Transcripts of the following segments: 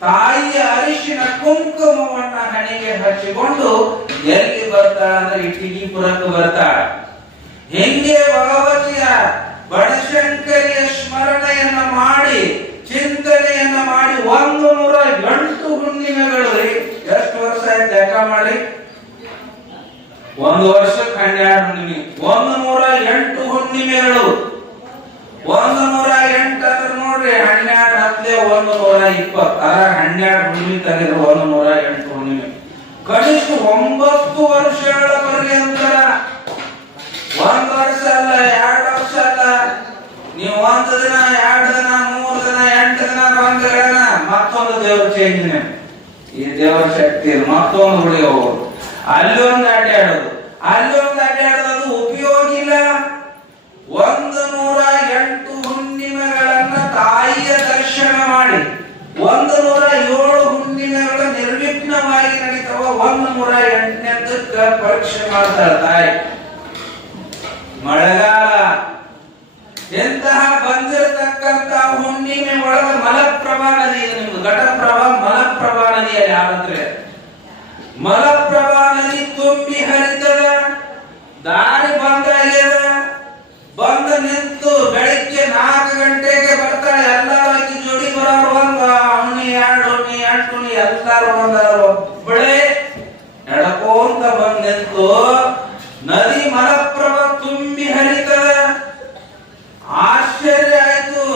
ತಾಯಿಯ ಅರಿಶಿನ ಕುಂಕುಮವನ್ನ ಹಣೆಗೆ ಹಚ್ಚಿಕೊಂಡು ಎಲ್ಲಿ ಬರ್ತಾಳ ಅಂದ್ರೆ ಇಟ್ಟಿಗಿಪುರಕ್ಕೆ ಬರ್ತಾಳ. ಹೆಂಗೆ ಭಗವತಿಯ ಬನಶಂಕರಿಯ ಸ್ಮರಣೆಯನ್ನ ಮಾಡಿ, ಚಿಂತನೆಯನ್ನ ಮಾಡಿ ಒಂದು ನೂರ ಎಂಟು ಹುಣ್ಣಿಮೆಗಳು ಎಷ್ಟು ವರ್ಷ ಆಯ್ತು ಲೆಕ್ಕ ಮಾಡಿ ಒಂದು ವರ್ಷಕ್ಕೆ ಹನ್ನೆರಡು ಹುಣ್ಣಿಮೆ. ಒಂದು ನೂರ ಎಂಟು ಹುಣ್ಣಿಮೆಗಳು. ಒಂದು ನೂರ ಎಂಟು ಅಂದ್ರೆ ನೋಡ್ರಿ, ಹನ್ನೆರಡು ಹತ್ತಲೆ ಒಂದು ನೂರ ಇಪ್ಪತ್ತ ಹನ್ನೆರಡು ಹುಣ್ಣಿಮೆ ತೆಗೆದ್ರೆ ಒಂದು ನೂರ ಎಂಟು ಹುಣ್ಣಿಮೆ. ಕನಿಷ್ಠ ಒಂಬತ್ತು ವರ್ಷಗಳ ಪರ್ಯಂತರ. ಒಂದ್ ವರ್ಷ ಅಲ್ಲ, ಎರಡು ವರ್ಷ ಅಲ್ಲ. ನೀವು ಒಂದು ದಿನ, ಎರಡು ದಿನ, ಮೂರು ದಿನ, ಎಂಟು ದಿನ ಒಂದು ಮತ್ತೊಂದು ದೇವ್ರ ಚೇಂಜ್ ಈ ದೇವರ ಶಕ್ತಿ. ಮತ್ತೊಂದು ಹೋಗೋದು ಅಲ್ಲಿ ಒಂದು ಅಡ್ಡಾಡೋದು ಅಲ್ಲಿ ಒಂದು ಅಡ್ಡಾಡೋದು ಅದು ಉಪಯೋಗ ಇಲ್ಲ ಒಂದು ನೂರ ಎಂಟು ಹುಣ್ಣಿಮೆಗಳನ್ನ ತಾಯಿಯ ದರ್ಶನ ಮಾಡಿ. ಒಂದು ನೂರ ಏಳು ಹುಣ್ಣಿಮೆಗಳು ನಿರ್ವಿಘ್ನವಾಗಿ ನಡೀತಾವ ಒಂದು ನೂರ ಎಂಟನೇ ಪರೀಕ್ಷೆ ಮಾಡ್ತಾರೆ ತಾಯಿ ಮಳೆಗಾಲ ಎಂತಹ ಬಂದಿರತಕ್ಕಂತ ಹುಣ್ಣಿಮೆ ಒಳಗ ಮಲಪ್ರಭಾ ನದಿ ಇದೆ ನಿಮ್ದು ಘಟಪ್ರಭಾ ಮಲಪ್ರಭಾ ನದಿಯಲ್ಲಿ ಆಗುತ್ತೆ ಮಲಪ್ರಭಾ ನದಿ ತುಂಬಿ ಹರಿತದ ದಾರಿ ಬಂದಾಗ್ಯದ ಬಂದು ನಿಂತು ಬೆಳಿಗ್ಗೆ ನಾಲ್ಕು ಗಂಟೆಗೆ ಬರ್ತಾಳೆ ಎಲ್ಲಾರು ಆಕಿ ಜೋಡಿ ಬರೋರು ಒಂದ ಅವನಿ ಎರಡು ಉಣ್ಣಿ ಎಂಟು ಉಣ್ಣಿ ಎಲ್ಲಾರು ಬಂದಾರು ಒಬ್ಬಳೇ ನಡ್ಕೊಂತ ಬಂದ್ ನಿಂತು ನದಿ ಮಲಪ್ರಭ ತುಂಬಿ ಹರಿತದ ಆಶ್ಚರ್ಯ ಆಯ್ತು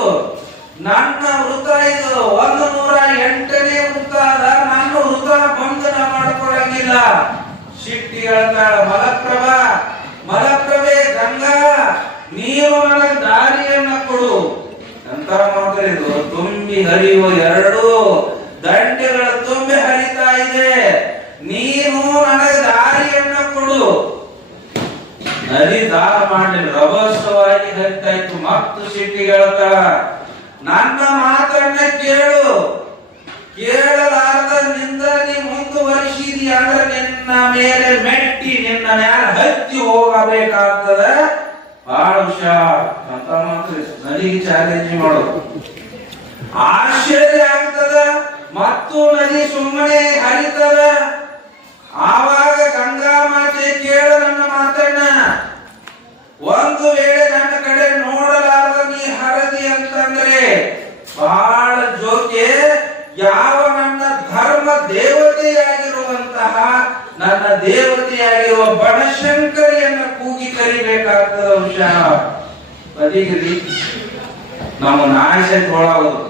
ನನ್ನ ವೃತ ಇದು ಒಂದು ನೂರ ಎಂಟನೇ ವೃತ ಅದ ನನ್ನ ವೃತ ಬಂಧನ ಮಾಡ್ಕೊಳಂಗಿಲ್ಲ ಶಿಟ್ಟಿ ಹೇಳ್ತಾಳ ಮಲಪ್ರಭ ಮಲಪ್ರಭೆ ಗಂಗಾ ನೀರು ನನಗೆ ದಾರಿಯನ್ನ ಕೊಡು ಅಂತ ಮಾತಾಡಿದ್ರು ತುಂಬಿ ಹರಿಯುವ ಎರಡು ದಂಡೆಗಳು ತುಂಬಿ ಹರಿತಾ ಇದೆ. ನೀನು ನನಗೆ ದಾರಿಯನ್ನ ಕೊಡು. ನದಿ ದಾರ ಮಾಡಿ ರಭಸವಾಗಿ ಹರಿತಾ ಇತ್ತು ಮತ್ತು ಸಿಟ್ಟಿ ಹೇಳ್ತಾಳ ನನ್ನ ಮಾತನ್ನ ಕೇಳು. ಕೇಳಲಾರದ ನಿಂದ ನೀ ಮುಂದುವರಿಸಿದಿ ಅಂದ್ರೆ ನಿನ್ನ ಮೇಲೆ ಮೆಟ್ಟಿ, ನಿನ್ನ ಮೇಲೆ ಹತ್ತಿ ಹೋಗಬೇಕಾಗ್ತದ? ಬಹಳ ಹುಷಾರ್. ಅಂತ ಮಾತ್ರ ನದಿಗೆ ಚಾಲೆಂಜ್ ಮಾಡೋದು. ಆಶ್ಚರ್ಯ ಆಗ್ತದ, ಮತ್ತು ನದಿ ಸುಮ್ಮನೆ ಹರಿತದ. ಆವಾಗ ಗಂಗಾ ಮಾತೆ ಕೇಳು ನನ್ನ ಮಾತನ್ನ. ಒಂದು ವೇಳೆ ನನ್ನ ಕಡೆ ನೋಡಲಾರದ ನೀ ಹರದಿ ಅಂತಂದ್ರೆ ಬಹಳ ಜೋಕೆ, ಯಾವ ನನ್ನ ಧರ್ಮ ದೇವತೆಯಾಗಿರುವಂತಹ, ನನ್ನ ದೇವತೆಯಾಗಿರುವ ಬನಶಂಕರಿಯನ್ನ ಕೂಗಿ ಕರಿಬೇಕಾಗ್ತದ ಅಂಶ ಬದಿಗಿರಿ. ನಮ್ಮ ನಾಶ ಒಳಗೋದು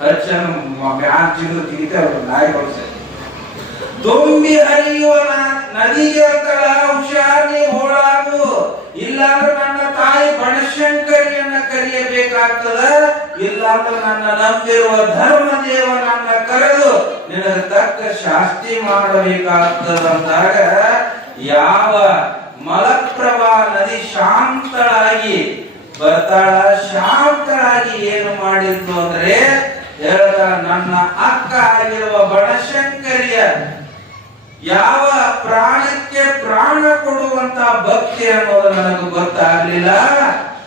ಮ್ಯಾಲ್ ಚಿಗುರು ತೆಗಿತೆ ನಾಯಿ ಬಳಸ ತುಂಬಿ ಹರಿಯುವ ನದಿಯ ಅಂತಳ ಹುಷಾರ್ ಹೋಳಾಗು. ಇಲ್ಲಾಂದ್ರೆ ನನ್ನ ತಾಯಿ ಬನಶಂಕರಿಯನ್ನ ಕರೆಯಬೇಕಾಗ್ತದ? ಇಲ್ಲಾಂದ್ರೆ ನನ್ನ ನಂಬಿರುವ ಧರ್ಮ ದೇವನನ್ನ ಕರೆದು ನಿನಗೆ ತಕ್ಕ ಶಾಸ್ತಿ ಮಾಡಬೇಕಾಗ್ತದಂದಾಗ ಯಾವ ಮಲಪ್ರಭಾ ನದಿ ಶಾಂತಳಾಗಿ, ಬರ್ತಾಳ, ಶಾಂತಳಾಗಿ ಏನು ಮಾಡಿದ್ಲು ಅಂದ್ರೆ ಹೇಳ್ತಾಳ ನನ್ನ ಅಕ್ಕ ಆಗಿರುವ ಬನಶಂಕರಿಯ ಯಾವ ಪ್ರಾಣಕ್ಕೆ ಪ್ರಾಣ ಕೊಡುವಂತ ಭಕ್ತಿ ಅನ್ನೋದು ನನಗೆ ಗೊತ್ತಾಗ್ಲಿಲ್ಲ.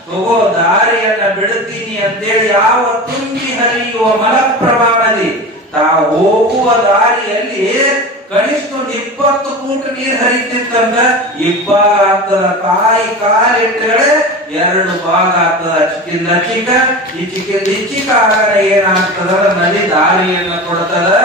ತಗೋ ದಾರಿಯನ್ನ ಬಿಡುತ್ತೀನಿ ಅಂತೇಳಿ ಯಾವ ತುಂಬಿ ಹರಿಯುವ ಮಲಪ್ರಭಾ ನದಿ ತಾ ಹೋಗುವ ದಾರಿಯಲ್ಲಿ ಕನಿಷ್ಠ ಒಂದು ಇಪ್ಪತ್ತು ಫೂಟ್ ನೀರು ಹರಿತಿತ್ತಂದ್ರ ಆಗ್ತದ ತಾಯಿ ಕಾಲಿಟ್ಟರೆ ಎರಡು ಭಾಗ ಆಗ್ತದ. ಚಿಕ್ಕಿಂದ ಚಿಕ್ಕ, ಈ ಚಿಕ್ಕಿಂದ ಚಿಕ್ಕ ಆಗ ಏನಾಗ್ತದ? ನದಿ ದಾರಿಯನ್ನ ಕೊಡ್ತದ.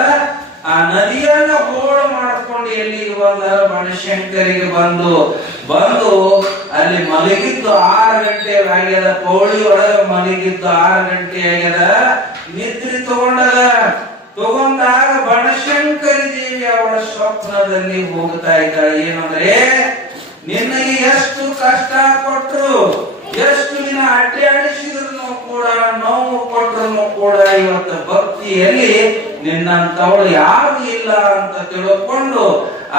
ಆ ನದಿಯನ್ನ ಹೋಳ ಮಾಡಿಕೊಂಡು ಎಲ್ಲಿ ಬಂದ ಬಣಶಂಕರಿಗೆ ಬಂದು ಬಂದು ಅಲ್ಲಿ ಮಲಗಿದ್ದು ಆರು ಗಂಟೆ ಆಗ್ಯದ. ಪೌಳಿ ಒಳಗೆ ಮಲಗಿದ್ದು ಆರು ಗಂಟೆ ಆಗ್ಯದ. ನಿದ್ರೆ ತಗೊಂಡದ. ತಗೊಂಡಾಗ ಬಣಶಂಕರಿ ದೇವಿ ಅವಳ ಸ್ವಪ್ನದಲ್ಲಿ ಹೋಗ್ತಾ ಇದ್ದಾಳೆ. ಏನಂದ್ರೆ, ನಿನಗೆ ಎಷ್ಟು ಕಷ್ಟ ಕೊಟ್ರು? ಎಷ್ಟು ದಿನ ಅಡ್ಡಾಡಿಸಿದ್ರು ಕೂಡ, ನೋವು ಕೊಟ್ಟರು ಕೂಡ ಇವತ್ತು ಭಕ್ತಿಯಲ್ಲಿ ನಿನ್ನಂತವಳು ಯಾರು ಇಲ್ಲ ಅಂತ ತಿಳ್ಕೊಂಡು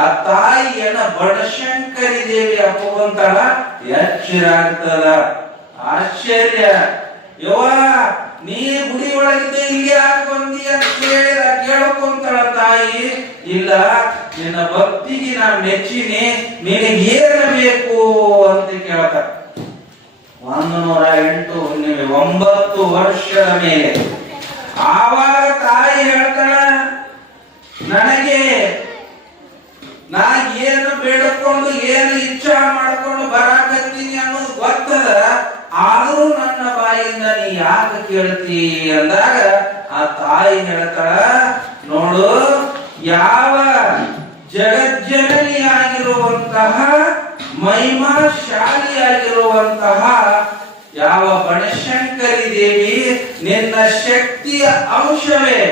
ಆ ತಾಯಿಯನ್ನ ಬಡಶಂಕರಿ ದೇವಿ ಅಪ್ಪಗೊಂತಾಳ ಎಚ್ಚರ ಆಗ್ತದ ಆಶ್ಚರ್ಯ ನೀ ಗುಡಿ ಒಳಗಿದ್ದೆ, ಇಲ್ಲಿ ಯಾಕೆ ಬಂದಿ ಅಂತ ಕೇಳಿದ ಕೇಳ್ಕೊಂತಾಳ ತಾಯಿ, ಇಲ್ಲ, ನಿನ್ನ ಭಕ್ತಿಗೆ ನಾನು ಮೆಚ್ಚಿನಿ, ನಿನಗೆ ಏನು ಬೇಕು ಅಂತ ಕೇಳ್ತಾರ ಒಂದು ನೂರ ಎಂಟು ಹುಣ್ಣಿಮೆ ಒಂಬತ್ತು ವರ್ಷದ ಮೇಲೆ ಆವಾಗ ತಾಯಿ ಹೇಳ್ತಾಳ ನನಗೆ ನಾ ಏನು ಬೇಡಿಕೊಂಡು ಏನು ಇಚ್ಛಾ ಮಾಡ್ಕೊಂಡು ಬರಾಕತ್ತೀನಿ ಅನ್ನೋದು ಗೊತ್ತದ ಆದರೂ ನನ್ನ ಬಾಯಿಂದ ನೀ ಯಾಕೆ ಕೇಳ್ತಿ ಅಂದಾಗ ಆ ತಾಯಿ ಹೇಳ್ತಾಳ ನೋಡು ಯಾವ ಜಗಜ್ಜನನಿಯಾಗಿರುವಂತಹ ಮಹಿಮಾಶಾಲಿಯಾಗಿರುವಂತಹ ಯಾವ ಬಣಶಂಕರಿ ದೇವಿ ನಿನ್ನ ಶಕ್ತಿಯ ಅಂಶವೇ.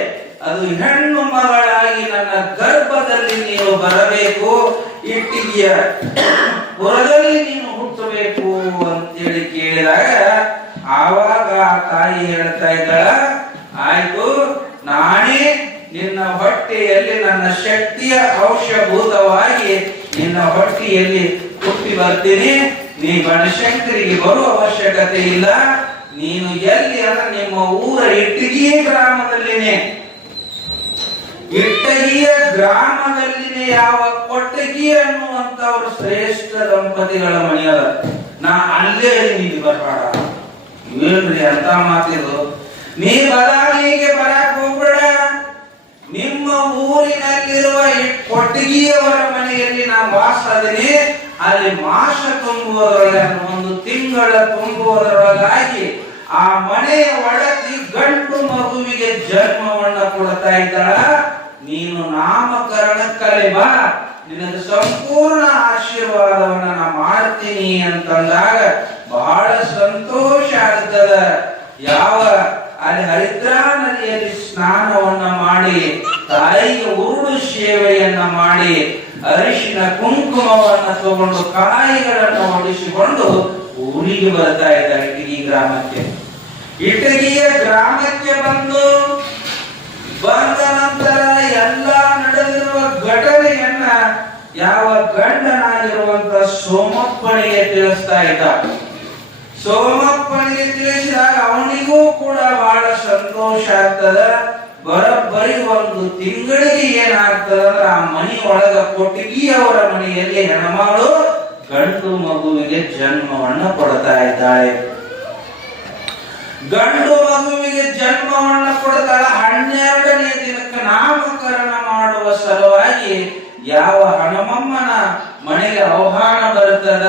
ಅದು ಹೆಣ್ಣು ಮಗಳಾಗಿ ನನ್ನ ಗರ್ಭದಲ್ಲಿ ನೀನು ಬರಬೇಕು. ಇಟ್ಟಿಗೆಯ ಹೊರದಲ್ಲಿ ನೀನು ಹುಟ್ಟಬೇಕು ಅಂತೇಳಿ ಕೇಳಿದಾಗ ಆವಾಗ ಆ ತಾಯಿ ಹೇಳ್ತಾ ಇದ್ದಾಳ, ಆಯ್ತು, ನಾನೇ ನಿನ್ನ ಹೊಟ್ಟೆಯಲ್ಲಿ ನನ್ನ ಶಕ್ತಿಯ ಅಂಶಭೂತವಾಗಿ ನಿನ್ನ ಹೊಟ್ಟೆಯಲ್ಲಿ ಹುಟ್ಟಿ ಬರ್ತೀನಿ. ನೀ ಬನಶಂಕರಿಗೆ ಬರುವ ಅವಶ್ಯಕತೆ ಇಲ್ಲ. ನೀನು ಎಲ್ಲಿ ಅಂದ್ರೆ ನಿಮ್ಮ ಊರ ಇಟ್ಟಿಗೆ ಗ್ರಾಮದಲ್ಲಿನೇ. ಇಟ್ಟಗಿಯ ಗ್ರಾಮದಲ್ಲಿನೇ ಯಾವ ಕೊಟ್ಟಗಿ ಅನ್ನುವಂತವ್ರು ಶ್ರೇಷ್ಠ ದಂಪತಿಗಳ ಮನೆಯದ ನಾ ಅಲ್ಲೇ ನೀನು ಬರಬೇಡ. ಏನ್ರಿ ಅಂತ ಮಾತಿದ್ರು ನೀ ಬರಕ್ ಹೋಗ್ಬೇಡ ಊರಿನಲ್ಲಿರುವ ಈ ಕೊಟ್ಟಗಿಯವರ ಮನೆಯಲ್ಲಿ ನಾ ವಾಸ ಅದೀನಿ ಅಲ್ಲಿ ಮಾಸ ತುಂಬುವುದರೊಳಗೆ ಒಂದು ತಿಂಗಳ ತುಂಬುವುದರೊಳಗಾಗಿ ಆ ಮನೆಯ ಒಡತಿ ಗಂಡು ಮಗುವಿಗೆ ಜನ್ಮವನ್ನ ಕೊಡ್ತಾ ಇದ್ದಾಳ. ನೀನು ನಾಮಕರಣ ಕಲೆ ಬಾ. ನಿನಗೆ ಸಂಪೂರ್ಣ ಆಶೀರ್ವಾದವನ್ನ ನಾ ಮಾಡ್ತೀನಿ ಅಂತಂದಾಗ ಬಹಳ ಸಂತೋಷ ಆಗ್ತದ. ಯಾವ ಅಲ್ಲಿ ಹರಿದ್ರಾ ನದಿಯಲ್ಲಿ ಸ್ನಾನವನ್ನ ಮಾಡಿ ತಾಯಿಗೆ ಉರುಳು ಸೇವೆಯನ್ನ ಮಾಡಿ ಅರಿಶಿನ ಕುಂಕುಮವನ್ನ ತಗೊಂಡು ಕಾಯಿಗಳನ್ನು ಹೊಡಿಸಿಕೊಂಡು ಊರಿಗೆ ಬರ್ತಾ ಇದ್ದಾರೆ ಇಟಗಿ ಗ್ರಾಮಕ್ಕೆ. ಇಟಗಿಯ ಗ್ರಾಮಕ್ಕೆ ಬಂದು ಬಂದ ನಂತರ ಎಲ್ಲ ನಡೆದಿರುವ ಘಟನೆಯನ್ನ ಯಾವ ಗಂಡನಾಗಿರುವಂತ ಸೋಮಪ್ಪನಿಗೆ ತಿಳಿಸ್ತಾ ಇದ್ದ. ಸೋಮಪ್ಪನಿಗೆ ತಿಳಿಸಿದಾಗ ಅವನಿಗೂ ಕೂಡ ಬಹಳ ಸಂತೋಷ ಆಗ್ತದ. ಬರೋಬ್ಬರಿ ಒಂದು ತಿಂಗಳಿಗೆ ಏನಾಗ್ತದ ಆ ಮನಿ ಒಳಗ ಕೊಟ್ಟಿಗೆಯವರ ಮನೆಯಲ್ಲಿ ಹೆಣಮಾಳು ಗಂಡು ಮಗುವಿಗೆ ಜನ್ಮವನ್ನ ಕೊಡ್ತಾ ಇದ್ದಾಳೆ. ಗಂಡು ಮಗುವಿಗೆ ಜನ್ಮವನ್ನ ಕೊಡ್ತಾಳ ಹನ್ನೆರಡನೇ ದಿನಕ್ಕೆ ನಾಮಕರಣ ಮಾಡುವ ಸಲುವಾಗಿ ಯಾವ ಹನುಮಮ್ಮನ ಮನೆಗೆ ಆಹ್ವಾನ ಬರುತ್ತದ?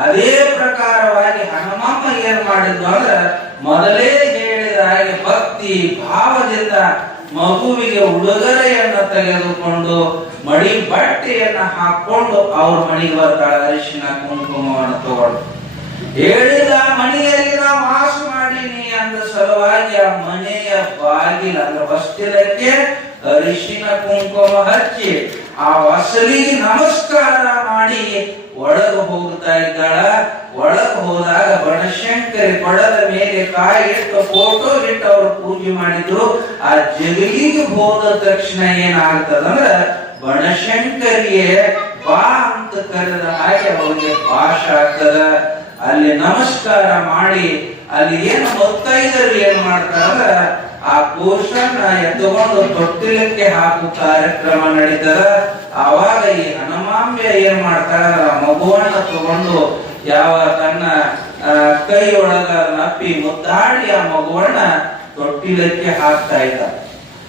ಅದೇ ಪ್ರಕಾರವಾಗಿ ಹನುಮಮ್ಮ ಏನ್ ಮಾಡಿದ್ವು ಅಂದ್ರ ಮೊದಲೇ ಭಕ್ತಿ ಭಾವದಿಂದ ಮಗುವಿಗೆ ಉಡುಗೊರೆಯನ್ನು ತೆಗೆದುಕೊಂಡು ಮಡಿ ಬಟ್ಟೆಯನ್ನ ಹಾಕೊಂಡು ಅವ್ರ ಮನೆಗೆ ಬರ್ತಾಳೆ. ಅರಿಶಿನ ಕುಂಕುಮವನ್ನು ತಗೊಂಡು. ಹೇಳಿದ ಮನೆಯಲ್ಲಿ ನಾವು ವಾಸ ಮಾಡೀನಿ ಅಂದ ಸಲುವಾಗಿ ಆ ಮನೆಯ ಬಾಗಿಲ ಅಂದ್ರೆ ಹೊಸ್ತಿಲಕ್ಕೆ ಅರಿಶಿನ ಕುಂಕುಮ ಹಚ್ಚಿ ಆ ಹೊಸಲಿಗೆ ನಮಸ್ಕಾರ ಮಾಡಿ ಒಳಗೆ ಹೋಗ್ತಾ ಇದ್ದಾಳ. ಒಳಗೆ ಹೋದಾಗ ಬನಶಂಕರಿ ಕೊಡದ ಮೇಲೆ ಕಾಯಿ ಇಟ್ಟು ಫೋಟೋ ಇಟ್ಟು ಅವರು ಪೂಜೆ ಮಾಡಿದ್ರು. ಆ ಜಗಲಿಗೆ ಹೋದ ತಕ್ಷಣ ಏನಾಗ್ತದಂದ್ರ ಬನಶಂಕರಿಯೇ ಬಾ ಅಂತ ಕರೆದ ಹಾಗೆ ಅವರಿಗೆ ಭಾಷ ಆಗ್ತದ. ಅಲ್ಲಿ ನಮಸ್ಕಾರ ಮಾಡಿ, ಅಲ್ಲಿ ಏನು ಮುತ್ತೈದರು ಏನ್ ಮಾಡ್ತಾರ ಆ ಕೋಶನ್ನ ಎತ್ತುಕೊಂಡು ತೊಟ್ಟಿಲಕ್ಕೆ ಹಾಕು ಕಾರ್ಯಕ್ರಮ ನಡೀತದ. ಆವಾಗ ಈ ಹನುಮಾಂಬೆ ಏನ್ ಮಾಡ್ತಾರ ಮಗುವನ್ನ ತಗೊಂಡು ಯಾವ ತನ್ನ ಕೈ ಒಳಗ ನಪ್ಪಿ ಮುದ್ದಾಡಿ ಆ ಮಗುವನ್ನ ತೊಟ್ಟಿಲಕ್ಕೆ ಹಾಕ್ತಾ ಇದ್ದ.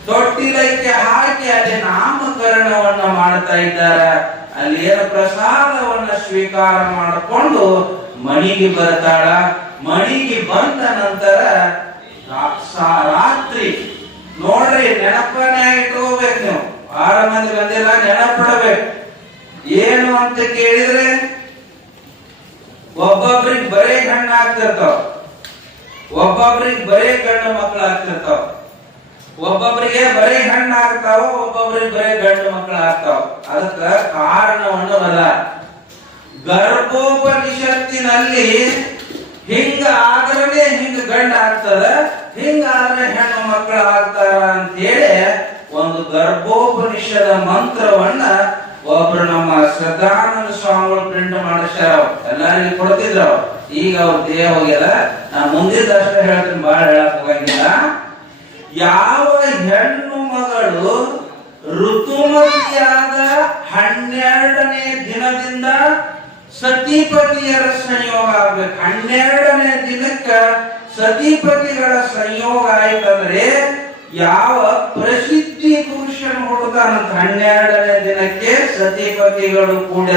ತೊಟ್ಟಿಲಕ್ಕೆ ಹಾಕಿ ಅಲ್ಲಿ ನಾಮಕರಣವನ್ನ ಮಾಡ್ತಾ ಇದ್ದಾರ. ಅಲ್ಲಿ ಏನು ಪ್ರಸಾದವನ್ನ ಸ್ವೀಕಾರ ಮಾಡಿಕೊಂಡು ಮಣಿಗೆ ಬರ್ತಾಳ. ಮಣಿಗೆ ಬಂದ ನಂತರ ರಾತ್ರಿ. ನೋಡ್ರಿ ನೆನಪನ್ನ ಇಟ್ಕೋಬೇಕು ನೀವು. ಆರ ಮಂದಿ ಬಂದಿಲ್ಲ ನೆನಪಿಡಬೇಕು ಏನು ಅಂತ ಕೇಳಿದ್ರೆ ಒಬ್ಬೊಬ್ರಿಗೆ ಬರೇ ಗಂಡ ಆಗ್ತಿರ್ತಾವ. ಒಬ್ಬೊಬ್ರಿಗೆ ಬರೇ ಗಂಡು ಮಕ್ಕಳು ಆಗ್ತಿರ್ತಾವ. ಒಬ್ಬೊಬ್ರಿಗೆ ಬರೇ ಹೆಣ್ಣು ಆಗ್ತಾವ, ಒಬ್ಬೊಬ್ರಿಗೆ ಬರೇ ಗಂಡು ಮಕ್ಕಳು ಆಗ್ತಾವ. ಅದಕ್ಕ ಕಾರಣವನ್ನು ಅಲ್ಲ ಗರ್ಭೋಪನಿಷತ್ತಿನಲ್ಲಿ ಹಿಂಗ ಆದ್ರೆ ಹಿಂಗ ಗಂಡ ಆಗ್ತದ, ಹಿಂಗ ಆದ್ರೆ ಹೆಣ್ಣು ಮಕ್ಕಳು ಆಗ್ತಾರ ಅಂತ ಹೇಳಿ ಒಂದು ಗರ್ಭೋಪನಿಷದ ಮಂತ್ರವನ್ನ ಒಬ್ರು ನಮ್ಮ ಶ್ರದ್ಧಾನಂದ ಸ್ವಾಮಿಗಳು ಪ್ರಿಂಟ್ ಮಾಡಿಸ್ಯಾರ ಎಲ್ಲರಿಗೂ ಕೊಡ್ತಿದ್ರ ಈಗ ಅವ್ರ ದೇಹ ಹೋಗ್ಯದ ನಾ ಮುಂದಿದ್ದಷ್ಟು ಹೇಳ್ತೀನಿ ಬಹಳ ಹೇಳಕ್ ಹೋಗಂಗಿಲ್ಲ. ಯಾವ ಹೆಣ್ಣು ಮಗಳು ಋತುಮತಿಯಾದ ಹನ್ನೆರಡನೇ ದಿನದಿಂದ ಸತಿಪತಿಯರ ಸಂಯೋಗ ಆಗ್ಬೇಕು. ಹನ್ನೆರಡನೇ ದಿನಕ್ಕ ಸತಿಪತಿಗಳ ಸಂಯೋಗ ಆಯ್ತಂದ್ರೆ ಯಾವ ಪ್ರಸಿದ್ಧಿ ಪುರುಷನ ಹುಡುತಾನಂತ ಹನ್ನೆರಡನೇ ದಿನಕ್ಕೆ ಸತಿಪತಿಗಳು ಕೂಡ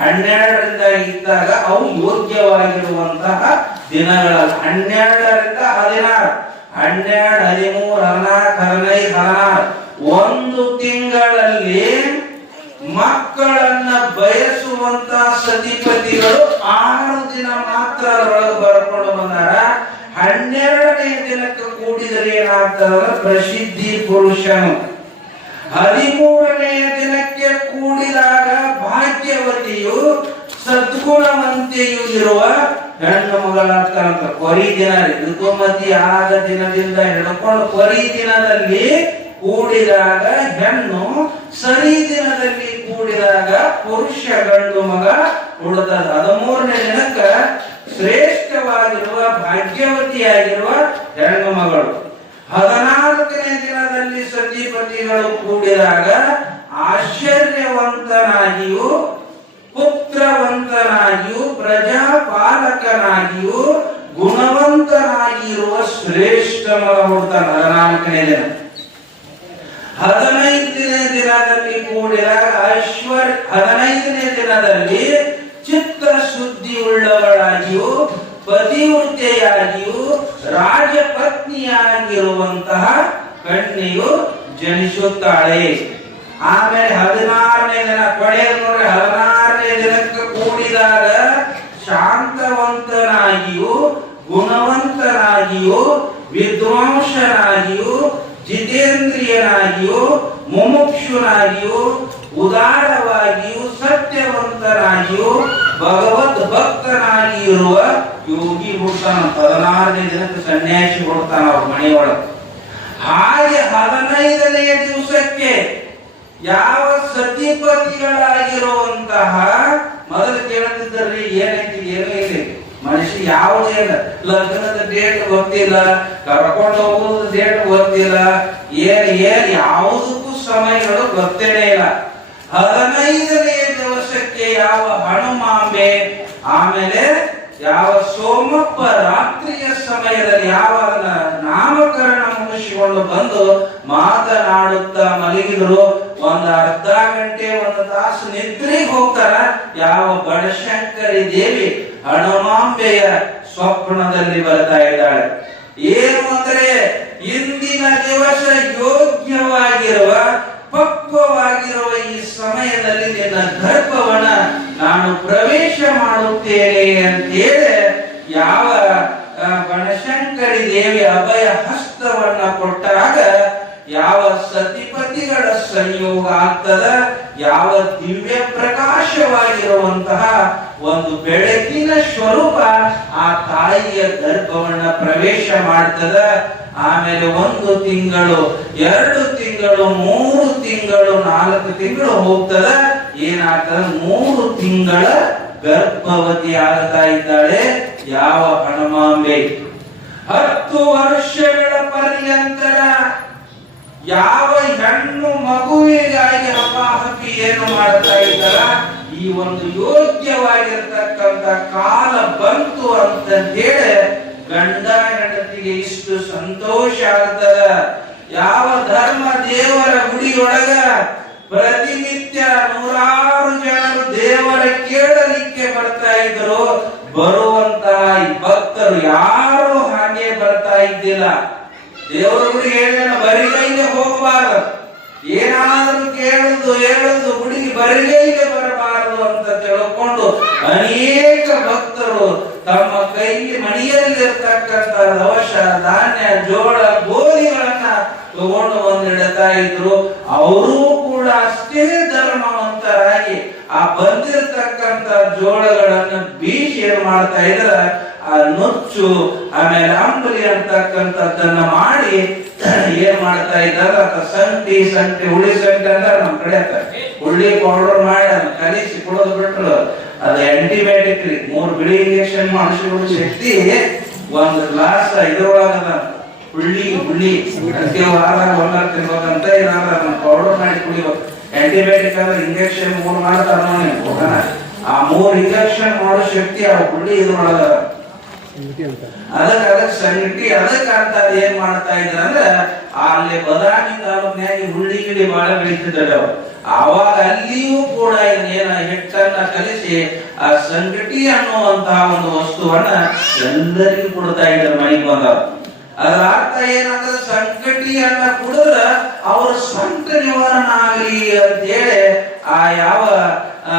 ಹನ್ನೆರಡರಿಂದ ಇದ್ದಾಗ ಅವು ಯೋಗ್ಯವಾಗಿರುವಂತಹ ದಿನಗಳ ಹನ್ನೆರಡರಿಂದ ಹದಿನಾರು. ಹನ್ನೆರಡು, ಹದಿಮೂರು, ಹದಿನಾಲ್ಕು, ಹದಿನೈದು, ಹದಿನಾರು. ಒಂದು ತಿಂಗಳಲ್ಲಿ ಮಕ್ಕಳನ್ನ ಬಯಸುವಂತ ಸತಿಪತಿಗಳು ಆರು ದಿನ ಮಾತ್ರ ಅದರೊಳಗೆ ಬರ್ಕೊಂಡು ಬಂದಾರ. ಹನ್ನೆರಡನೇ ಏನಾಗ್ತದ ಪ್ರಸಿದ್ಧಿ ಪುರುಷನು. ಹದಿಮೂರನೆಯ ದಿನಕ್ಕೆ ಕೂಡಿದಾಗ ಭಾಗ್ಯವತಿಯು ಸದ್ಗುಣವಂತೆಯು ಇರುವ ಹೆಣ್ಣು ಮಗಳಾಗ್ತಾರಂತ ಕೊರಿ ದಿನ ಋತುಮತಿ ಆದ ದಿನದಿಂದ ಹಿಡ್ಕೊಂಡು ಕೊರಿ ದಿನದಲ್ಲಿ ಕೂಡಿದಾಗ ಹೆಣ್ಣು ಸರಿ ದಿನದಲ್ಲಿ ಕೂಡಿದಾಗ ಪುರುಷ ಗಂಡು ಮಗ ಉಳಿದ ಹದಿಮೂರನೇ ದಿನಕ್ಕ ಶ್ರೇಷ್ಠವಾಗಿರುವ ಭಾಗ್ಯವತಿಯಾಗಿರುವ ಹೆಣ್ಣು ಮಗಳು. ಹದಿನಾಲ್ಕನೇ ದಿನದಲ್ಲಿ ಸತಿಪತಿಗಳು ಕೂಡಿದಾಗ ಆಶ್ಚರ್ಯವಂತನಾಗಿಯೂ, ಪುತ್ರವಂತನಾಗಿಯೂ, ಪ್ರಜಾಪಾಲಕನಾಗಿಯೂ, ಗುಣವಂತನಾಗಿರುವ ಶ್ರೇಷ್ಠ ಮಗ ಹದಿನಾಲ್ಕನೇ ದಿನ. ಹದಿನೈದನೇ ದಿನದಲ್ಲಿ ಕೂಡಿದಾಗ ಐಶ್ವರ್ಯ ಹದಿನೈದನೇ ದಿನದಲ್ಲಿ ಚಿತ್ತ ಶುದ್ಧಿ ಉಳ್ಳವಳಾಗಿಯೂ ಪತಿವೃತ್ತೆಯಾಗಿಯೂ ರಾಜಪತ್ನಿಯಾಗಿರುವಂತಹ ಕನ್ಯೆಯು ಜನಿಸುತ್ತಾಳೆ. ಆಮೇಲೆ ಹದಿನಾರನೇ ದಿನ ನೋಡ್ರಿ, ಹದಿನಾರನೇ ದಿನಕ್ಕೆ ಕೂಡಿದಾಗ ಶಾಂತವಂತನಾಗಿಯೂ, ಗುಣವಂತನಾಗಿಯೂ, ವಿದ್ವಾಂಸನಾಗಿಯೂ, ಜಿತೇಂದ್ರಿಯನಾಗಿಯೂ, ಮುಮುಕ್ಷುನಾಗಿಯೂ, ಉದಾರವಾಗಿಯೂ, ಸತ್ಯವಂತನಾಗಿಯೂ ಭಗವದ್ ಭಕ್ತನಾಗಿ ಇರುವ ಯೋಗಿ. ಹುಡ್ತಾನ, ಹದಿನಾರನೇ ದಿನಕ್ಕೆ ಸನ್ಯಾಸಿ ಹುಡ್ತಾನ ಅವ್ರ ಮನೆಯೊಳಗೆ ಹಾಗೆ ಹದಿನೈದನೆಯ ದಿವಸಕ್ಕೆ ಯಾವ ಸತಿಪತಿಗಳಾಗಿರುವಂತಹ, ಮೊದಲು ಕೇಳುತ್ತಿದ್ದರಿ ಏನೈತಿ, ಏನೂ ಇಲ್ಲ. ಮನುಷ್ಯ ಯಾವುದೇ ಇಲ್ಲ. ಲಗ್ನದ ಡೇಟ್ ಗೊತ್ತಿಲ್ಲ, ಕರ್ಕೊಂಡು ಹೋಗುದ ಡೇಟ್ ಗೊತ್ತಿಲ್ಲ. ಏನ್ ಏನ್, ಯಾವುದಕ್ಕೂ ಸಮಯಗಳು ಗೊತ್ತೇನೇ ಇಲ್ಲ. ಹದಿನೈದನೆಯ ದಿವಸಕ್ಕೆ ಯಾವ ಹನುಮಾಂಬೆ, ಆಮೇಲೆ ಯಾವ ಸೋಮಪ್ಪ ರಾತ್ರಿಯ ಸಮಯದಲ್ಲಿ ಯಾವ ನಾಮಕರಣ ಮುಗಿಸಿಕೊಂಡು ಬಂದು ಮಾತನಾಡುತ್ತಾ ಮಲಗಿದ್ರು ಒಂದು ಅರ್ಧ ಗಂಟೆ, ಒಂದು ತಾಸು ನಿದ್ರೆಗೆ ಹೋಗ್ತಾರ ಯಾವ ಬಡಶಂಕರಿ ದೇವಿ ಹಣಮಾಂಬೆಯ ಸ್ವಪ್ನದಲ್ಲಿ ಬರ್ತಾ ಇದ್ದಾಳೆ. ಏನು ಅಂದ್ರೆ ಇಂದಿನ ದಿವಸ ಯೋಗ್ಯವಾಗಿರುವ ಪಕ್ವವಾಗಿರುವ ಈ ಸಮಯದಲ್ಲಿ ನಿನ್ನ ಗರ್ಭವನ್ನ ನಾನು ಪ್ರವೇಶ ಮಾಡುತ್ತೇನೆ ಅಂತೇಳಿ ಯಾವ ಬನಶಂಕರಿ ದೇವಿ ಅಭಯ ಹಸ್ತವನ್ನ ಕೊಟ್ಟಾಗ ಯಾವ ಸತಿಪತಿಗಳ ಸಂಯೋಗ ಆಗ್ತದ, ಯಾವ ದಿವ್ಯ ಪ್ರಕಾಶವಾಗಿರುವಂತಹ ಒಂದು ಬೆಳಕಿನ ಸ್ವರೂಪ ಆ ತಾಯಿಯ ಗರ್ಭವನ್ನ ಪ್ರವೇಶ ಮಾಡ್ತದ. ಆಮೇಲೆ ಒಂದು ತಿಂಗಳು, ಎರಡು ತಿಂಗಳು, ಮೂರು ತಿಂಗಳು, ನಾಲ್ಕು ತಿಂಗಳು ಹೋಗ್ತದ. ಏನಾಗ್ತದ? ಮೂರು ತಿಂಗಳ ಗರ್ಭವತಿ ಆಗ್ತಾ ಇದ್ದಾಳೆ ಯಾವ ಹನುಮಾಂಬೆ. ಹತ್ತು ವರ್ಷಗಳ ಪರ್ಯಂತರ ಯಾವ ಹೆಣ್ಣು ಮಗುವಿಗಾಗಿ ಅಪ್ಪ ಹಕ್ಕಿ ಏನು ಮಾಡ್ತಾ ಇದ್ದಾರ? ಈ ಒಂದು ಯೋಗ್ಯವಾಗಿರ್ತಕ್ಕಂತ ಕಾಲ ಬಂತು ಅಂತ ಹೇಳಿ ಗಂಡ ಹೆಂಡತಿಗೆ ಇಷ್ಟು ಸಂತೋಷ ಆಗ್ತದ? ಯಾವ ಧರ್ಮ ದೇವರ ಗುಡಿಯೊಳಗ ಪ್ರತಿನಿತ್ಯ ನೂರಾರು ಜನರು ದೇವರ ಕೇಳಲಿಕ್ಕೆ ಬರ್ತಾ ಇದ್ರು ಬರುವಂತ ಭಕ್ತರು ಯಾರು ಹಾಗೆ ಬರ್ತಾ ಇದ್ದಿಲ್ಲ. ದೇವರ ಗುಡಿ ಹೇಳಿದ ಬರಿಗೈಗೆ ಹೋಗಬಾರದು. ಏನಾದರೂ ಕೇಳುದು, ಹೇಳುದು, ಗುಡಿಗೆ ಬರಿಗೈಗೆ ಬರಬಾರದು ಅಂತ ತಿಳ್ಕೊಂಡು ಅನೇಕ ಭಕ್ತರು ತಮ್ಮ ಕೈಗೆ ಮಡಿಯಲ್ಲಿರ್ತಕ್ಕಂಥ ದವಶ, ಧಾನ್ಯ, ಜೋಳ, ಗೋಧಿಗಳನ್ನ ತಗೊಂಡು ಬಂದಿಡ್ತಾ ಇದ್ರು. ಅವರು ಕೂಡ ಅಷ್ಟೇ ಧರ್ಮವಂತರಾಗಿ ಆ ಬಂದಿರತಕ್ಕಂತ ಜೋಳಗಳನ್ನು ಬೀಸಿ ಏನ್ ಮಾಡ್ತಾ ಇದ್ರ ಆ ನುಚ್ಚು, ಆಮೇಲೆ ಅಂಬಲಿ ಅಂತಕ್ಕಂಥದ್ದನ್ನ ಮಾಡಿ ಏನ್ ಮಾಡ್ತಾ ಇದ್ದಾರೆ ಅದ ಸಂತಿ ಸಂತಿ ಹುಳಿ ಸಂಟಿ ಅಂತ ನಮ್ ಕಡೆ ಅಂತ ಹುಳಿ ಪೌಡರ್ ಮಾಡಿ ಅದನ್ನ ಕಲಿಸಿ ಕೊಡೋದು ಬಿಟ್ರು. ಅದು ಆಂಟಿಬಯೋಟಿಕ್ ರೀ. ಮೂರ್ ಬಿಳಿ ಇಂಜೆಕ್ಷನ್ ಮಾಡಿಸಿಬಿಡು ಶಕ್ತಿ ಒಂದು ಗ್ಲಾಸ್ ಇದ್ರೊಳಗದ ಹುಳ್ಳಿ ಹುಳ್ಳಿ ಅದಕ್ಕೆ ವಾರ ಒಂದಾರ ತಿನ್ಬೇಕಂತ ಏನಾದ್ರ ಅದನ್ನ ಪೌಡರ್ ಮಾಡಿ ಕುಡಿಯೋ ಆಂಟಿಬಯೋಟಿಕ್ ಅಂದ್ರೆ ಇಂಜೆಕ್ಷನ್ ಮೂರು ಮಾಡ್ತಾರ ಆ ಮೂರ್ ಇಂಜೆಕ್ಷನ್ ಮಾಡೋ ಶಕ್ತಿ ಆ ಹುಳ್ಳಿ ಇದ್ರೊಳಗ. ಅದಕ್ಕ ಅದಕ್ಕೆ ಸಂಗತಿ ಅದಕ್ಕ ಅಂತ ಏನ್ ಮಾಡ್ತಾ ಇದ್ರ ಅಂದ್ರೆ ಅಲ್ಲಿ ಬದಾಮಿ ತಾಲೂಕ್ನ್ಯಾಗ ಹುಳ್ಳಿ ಗಿಳಿ ಬಾಳ ಬೆಳೀತಿದ್ದವ ಆವಾಗ ಅಲ್ಲಿಯೂ ಕೂಡ ಏನ ಹಿಟ್ಟನ್ನ ಕಲಿಸಿ ಆ ಸಂಗಟಿ ಅನ್ನುವಂತಹ ಒಂದು ವಸ್ತುವನ್ನ ಎಲ್ಲರಿಗೂ ಕೊಡ್ತಾ ಇದ್ರ ಮನೆಗೆ ಬಂದವರು. ಅದರ ಅರ್ಥ ಏನಂದ್ರೆ ಸಂಕಟಿಯನ್ನ ಕುಡಿದ್ರ ಅವರ ಸಂಕ ನಿವಾರಣ ಆಗಲಿ ಅಂತ ಹೇಳಿ ಆ ಯಾವ, ಆ,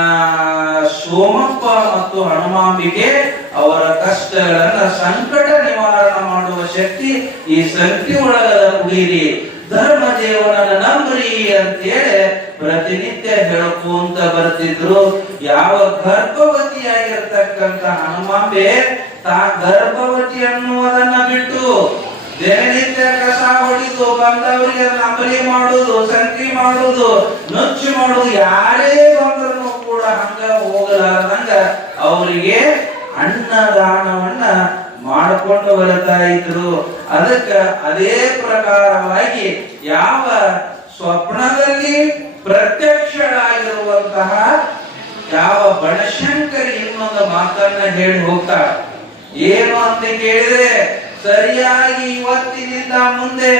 ಸೋಮಪ್ಪ ಮತ್ತು ಹನುಮಾಂಬಿಕೆ ಅವರ ಕಷ್ಟಗಳನ್ನ ಸಂಕಟ ನಿವಾರಣೆ ಮಾಡುವ ಶಕ್ತಿ ಈ ಸಂಕಟಿ ಒಳಗದ ಕುಡೀರಿ. ಧರ್ಮ ದೇವನನ್ನ ನಂಬ್ರಿ ಅಂತೇಳಿ ಪ್ರತಿನಿತ್ಯ ಹೇಳ್ಕೊಂತ ಬರ್ತಿದ್ರು ಯಾವ ಗರ್ಭವತಿಯಾಗಿರ್ತಕ್ಕಂತ ಹನುಮಾಂಬೆ ತಾ ಗರ್ಭವತಿ ಅನ್ನುವುದನ್ನ ಬಿಟ್ಟು ದಿನನಿತ್ಯ ಕಸ ಹೊಡಿದು ಬಂದವರಿಗೆ ಅಂಬಲಿ ಮಾಡುದು, ಸಂಕಿ ಮಾಡುದು, ನುಚ್ಚು ಮಾಡುದು, ಯಾರೇ ಬಂದ್ರು ಕೂಡ ಹಂಗ ಹೋಗಲಾರ್ದಂಗ ಅವರಿಗೆ ಅನ್ನದಾನವನ್ನ ಮಾಡಿಕೊಂಡು ಬರ್ತಾ ಇದ್ರು ಅದಕ್ಕ ಅದೇ ಪ್ರಕಾರವಾಗಿ ಯಾವ ಸ್ವಪ್ನದಲ್ಲಿ ಪ್ರತ್ಯಕ್ಷರಾಗಿರುವಂತಹ ಯಾವ ಬನಶಂಕರಿ ಇನ್ನೊಂದು ಮಾತನ್ನ ಹೇಳಿ ಹೋಗ್ತಾಳ. ಏನು ಅಂತ ಕೇಳಿದ್ರೆ, ಸರಿಯಾಗಿ ಇವತ್ತಿನಿಂದ ಮುಂದೆ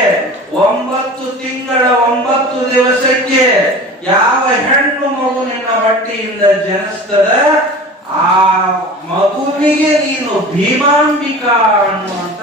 ಒಂಬತ್ತು ತಿಂಗಳ ಒಂಬತ್ತು ದಿವಸಕ್ಕೆ ಯಾವ ಹೆಣ್ಣು ಮಗು ನಿನ್ನ ಹೊಟ್ಟೆಯಿಂದ ಜನಿಸ್ತದ, ಆ ಮಗುವಿಗೆ ನೀನು ಭೀಮಾಂಬಿಕಾ ಅನ್ನುವಂತ